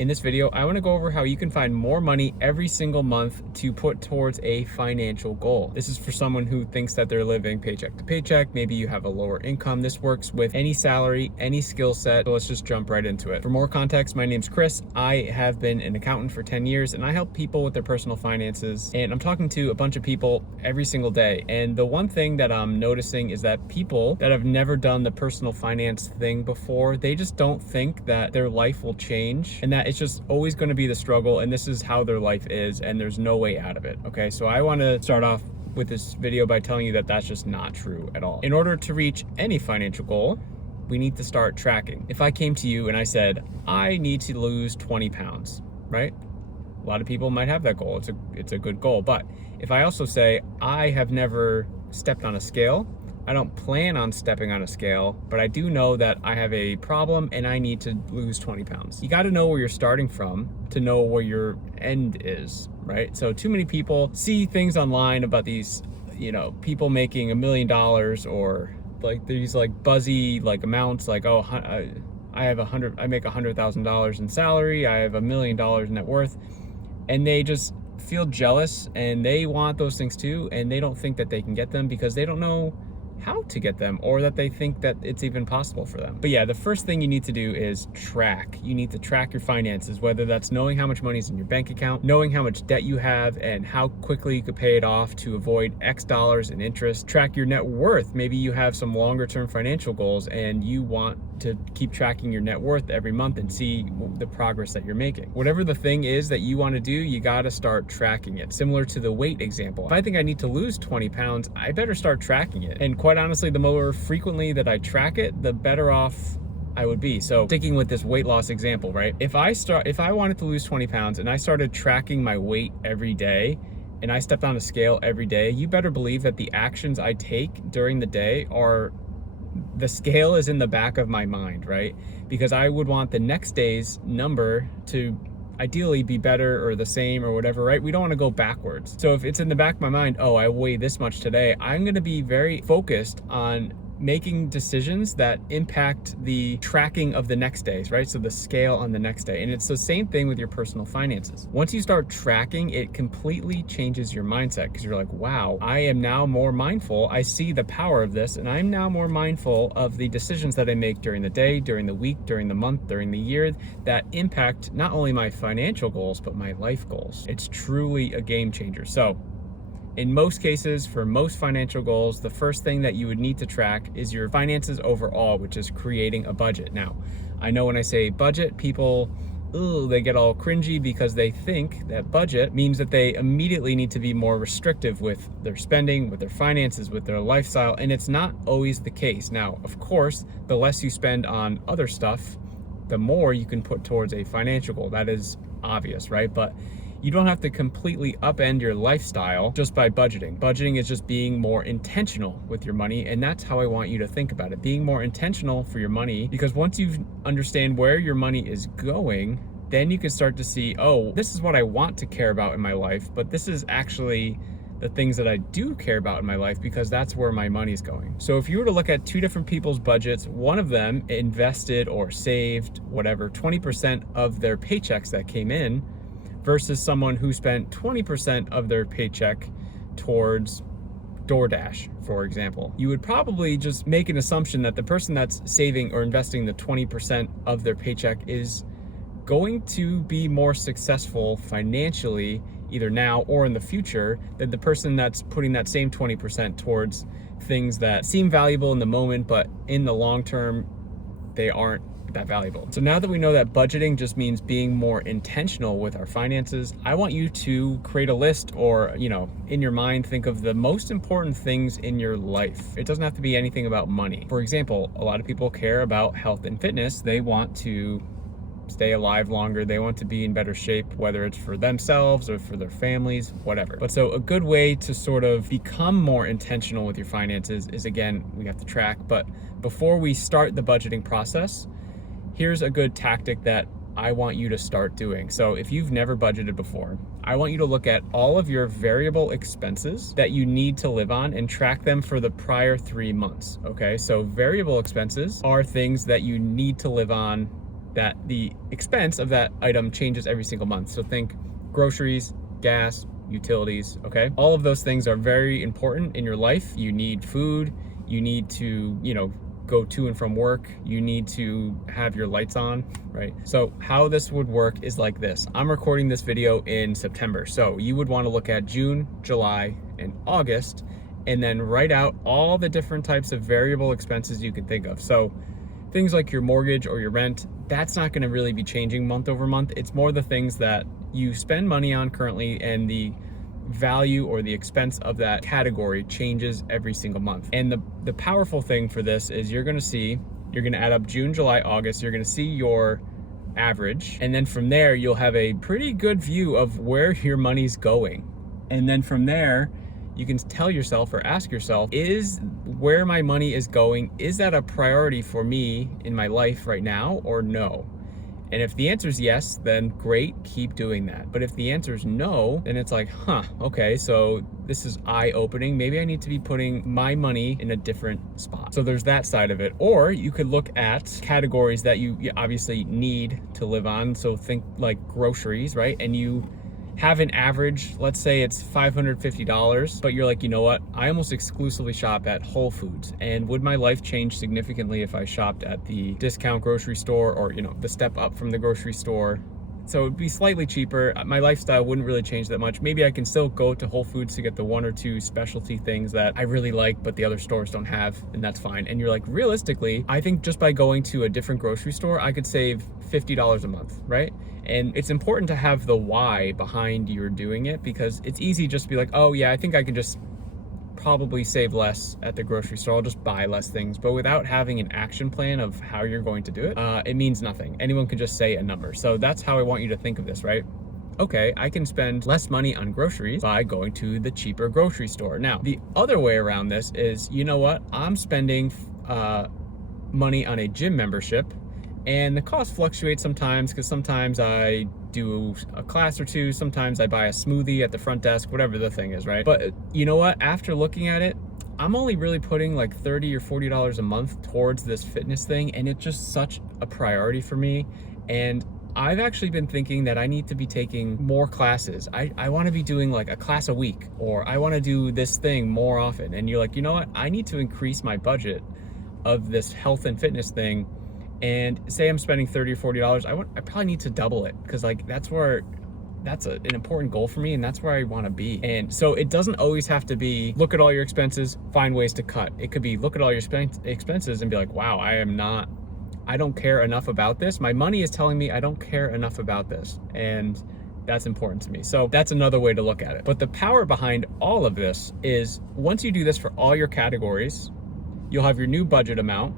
In this video, I want to go over how you can find more money every single month to put towards a financial goal. This is for someone who thinks that they're living paycheck to paycheck. Maybe you have a lower income. This works with any salary, any skill set. So let's just jump right into it. For more context, my name's Chris. I have been an accountant for 10 years and I help people with their personal finances. And I'm talking to a bunch of people every single day. And the one thing that I'm noticing is that people that have never done the personal finance thing before, they just don't think that their life will change and that it's just always going to be the struggle and this is how their life is and there's no way out of it. Okay, so I want to start off with this video by telling you that that's just not true at all. In order to reach any financial goal, we need to start tracking. If I came to you and I said, I need to lose 20 pounds, right? A lot of people might have that goal. It's a good goal. But if I also say, I have never stepped on a scale, I don't plan on stepping on a scale, but I do know that I have a problem and I need to lose 20 pounds. You got to know where you're starting from to know where your end is, right? So too many people see things online about these, people making $1 million or like these like buzzy like amounts like, oh, I make $100,000 in salary. I have $1 million in net worth. And they just feel jealous and they want those things too. And they don't think that they can get them because they don't know how to get them or that they think that it's even possible for them. But yeah, the first thing you need to do is track. You need to track your finances, whether that's knowing how much money is in your bank account, knowing how much debt you have and how quickly you could pay it off to avoid X dollars in interest. Track your net worth. Maybe you have some longer term financial goals and you want to keep tracking your net worth every month and see the progress that you're making. Whatever the thing is that you want to do, you got to start tracking it. Similar to the weight example. If I think I need to lose 20 pounds, I better start tracking it. And quite honestly, the more frequently that I track it, the better off I would be. So sticking with this weight loss example, right? If I wanted to lose 20 pounds and I started tracking my weight every day, and I stepped on a scale every day, you better believe that the actions I take during the day the scale is in the back of my mind, right? Because I would want the next day's number to ideally be better or the same or whatever, right? We don't want to go backwards. So if it's in the back of my mind, oh, I weigh this much today, I'm going to be very focused on making decisions that impact the tracking of the next days, right? So the scale on the next day. And it's the same thing with your personal finances. Once you start tracking, it completely changes your mindset because you're like, wow, I am now more mindful. I see the power of this and I'm now more mindful of the decisions that I make during the day, during the week, during the month, during the year that impact not only my financial goals, but my life goals. It's truly a game changer. So in most cases, for most financial goals, the first thing that you would need to track is your finances overall, which is creating a budget. Now, I know when I say budget, people, they get all cringy because they think that budget means that they immediately need to be more restrictive with their spending, with their finances, with their lifestyle, and it's not always the case. Now, of course, the less you spend on other stuff, the more you can put towards a financial goal. That is obvious, right? But you don't have to completely upend your lifestyle just by budgeting. Budgeting is just being more intentional with your money, and that's how I want you to think about it. Being more intentional for your money, because once you understand where your money is going, then you can start to see, oh, this is what I want to care about in my life, but this is actually the things that I do care about in my life because that's where my money's going. So if you were to look at two different people's budgets, one of them invested or saved, whatever, 20% of their paychecks that came in, versus someone who spent 20% of their paycheck towards DoorDash, for example. You would probably just make an assumption that the person that's saving or investing the 20% of their paycheck is going to be more successful financially, either now or in the future, than the person that's putting that same 20% towards things that seem valuable in the moment, but in the long term, they aren't that valuable. So now that we know that budgeting just means being more intentional with our finances, I want you to create a list or, in your mind, think of the most important things in your life. It doesn't have to be anything about money. For example, a lot of people care about health and fitness. They want to stay alive longer. They want to be in better shape, whether it's for themselves or for their families, whatever. But so a good way to sort of become more intentional with your finances is, again, we have to track. But before we start the budgeting process, here's a good tactic that I want you to start doing. So if you've never budgeted before, I want you to look at all of your variable expenses that you need to live on and track them for the prior 3 months, okay? So variable expenses are things that you need to live on that the expense of that item changes every single month. So think groceries, gas, utilities, okay? All of those things are very important in your life. You need food, you need to, go to and from work, you need to have your lights on, right? So how this would work is like this. I'm recording this video in September. So you would want to look at June, July, and August, and then write out all the different types of variable expenses you can think of. So things like your mortgage or your rent, that's not going to really be changing month over month. It's more the things that you spend money on currently, and the value or the expense of that category changes every single month. And the powerful thing for this is you're going to add up June, July, August, you're going to see your average. And then from there, you'll have a pretty good view of where your money's going. And then from there, you can tell yourself or ask yourself, is where my money is going, is that a priority for me in my life right now or no? And if the answer is yes, then great, keep doing that. But if the answer is no, then it's like, okay, so this is eye-opening. Maybe I need to be putting my money in a different spot. So there's that side of it. Or you could look at categories that you obviously need to live on. So think like groceries, right? And you have an average, let's say it's $550, but you're like, you know what? I almost exclusively shop at Whole Foods. And would my life change significantly if I shopped at the discount grocery store or, the step up from the grocery store? So it'd be slightly cheaper. My lifestyle wouldn't really change that much. Maybe I can still go to Whole Foods to get the one or two specialty things that I really like, but the other stores don't have, and that's fine. And you're like, realistically, I think just by going to a different grocery store, I could save $50 a month, right? And it's important to have the why behind you're doing it, because it's easy just to be like, oh yeah, I think I can just probably save less at the grocery store. I'll just buy less things. But without having an action plan of how you're going to do it, it means nothing. Anyone can just say a number. So that's how I want you to think of this, right? Okay, I can spend less money on groceries by going to the cheaper grocery store. Now, the other way around this is, you know what? I'm spending money on a gym membership, and the cost fluctuates sometimes because sometimes I do a class or two, sometimes I buy a smoothie at the front desk, whatever the thing is, right? But you know what? After looking at it, I'm only really putting like $30 or $40 a month towards this fitness thing, and it's just such a priority for me. And I've actually been thinking that I need to be taking more classes. I want to be doing like a class a week, or I want to do this thing more often. And you're like, you know what? I need to increase my budget of this health and fitness thing. And say I'm spending $30 or $40, I probably need to double it, because like that's an important goal for me, and that's where I want to be. And so it doesn't always have to be look at all your expenses, find ways to cut. It could be look at all your expenses and be like, wow, I don't care enough about this. My money is telling me I don't care enough about this, and that's important to me. So that's another way to look at it. But the power behind all of this is once you do this for all your categories, you'll have your new budget amount.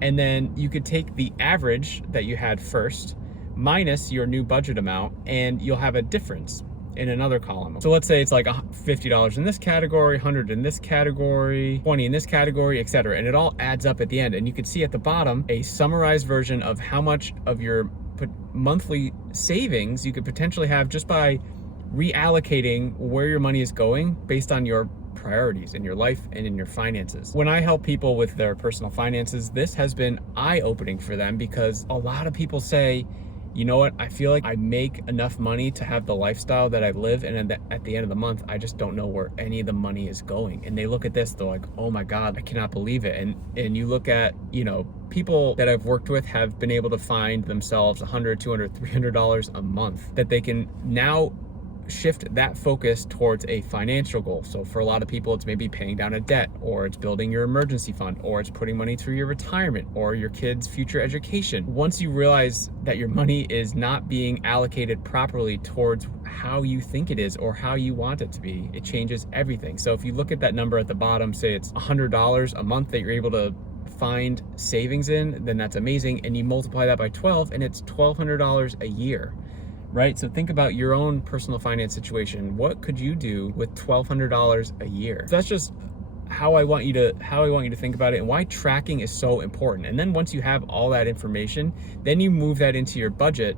And then you could take the average that you had first minus your new budget amount, and you'll have a difference in another column. So let's say it's like $50 in this category, $100 in this category, $20 in this category, etc. And it all adds up at the end. And you can see at the bottom a summarized version of how much of your monthly savings you could potentially have just by reallocating where your money is going based on your priorities in your life and in your finances. When I help people with their personal finances, this has been eye-opening for them, because a lot of people say, you know what, I feel like I make enough money to have the lifestyle that I live, and at the end of the month, I just don't know where any of the money is going. And they look at this, they're like, oh my God, I cannot believe it. And you look at, people that I've worked with have been able to find themselves $100, $200, $300 a month that they can now shift that focus towards a financial goal. So for a lot of people, it's maybe paying down a debt, or it's building your emergency fund, or it's putting money through your retirement or your kids' future education. Once you realize that your money is not being allocated properly towards how you think it is or how you want it to be, it changes everything. So if you look at that number at the bottom, say it's $100 a month that you're able to find savings in, then that's amazing. And you multiply that by 12 and it's $1,200 a year, right? So think about your own personal finance situation. What could you do with $1,200 a year? So that's just how I want you to think about it, and why tracking is so important. And then once you have all that information, then you move that into your budget,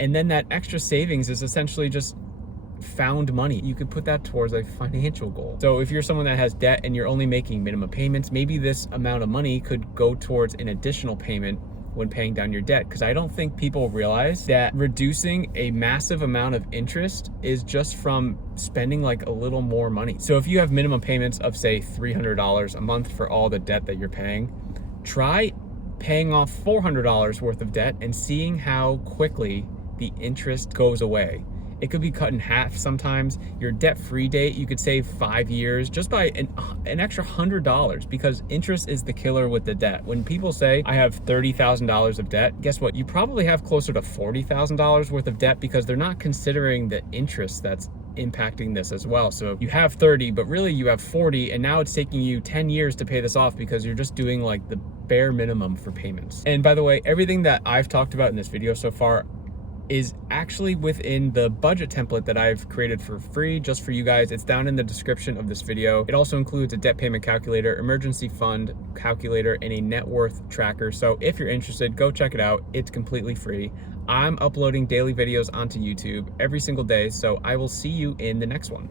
and then that extra savings is essentially just found money. You could put that towards a financial goal. So if you're someone that has debt and you're only making minimum payments, maybe this amount of money could go towards an additional payment when paying down your debt, because I don't think people realize that reducing a massive amount of interest is just from spending like a little more money. So if you have minimum payments of say $300 a month for all the debt that you're paying, try paying off $400 worth of debt and seeing how quickly the interest goes away. It could be cut in half sometimes. Your debt-free date, you could save 5 years just by an extra $100, because interest is the killer with the debt. When people say, I have $30,000 of debt, guess what? You probably have closer to $40,000 worth of debt, because they're not considering the interest that's impacting this as well. So you have 30, but really you have 40, and now it's taking you 10 years to pay this off because you're just doing like the bare minimum for payments. And by the way, everything that I've talked about in this video so far is actually within the budget template that I've created for free just for you guys. It's down in the description of this video. It also includes a debt payment calculator, emergency fund calculator, and a net worth tracker. So if you're interested, go check it out. It's completely free. I'm uploading daily videos onto YouTube every single day, so I will see you in the next one.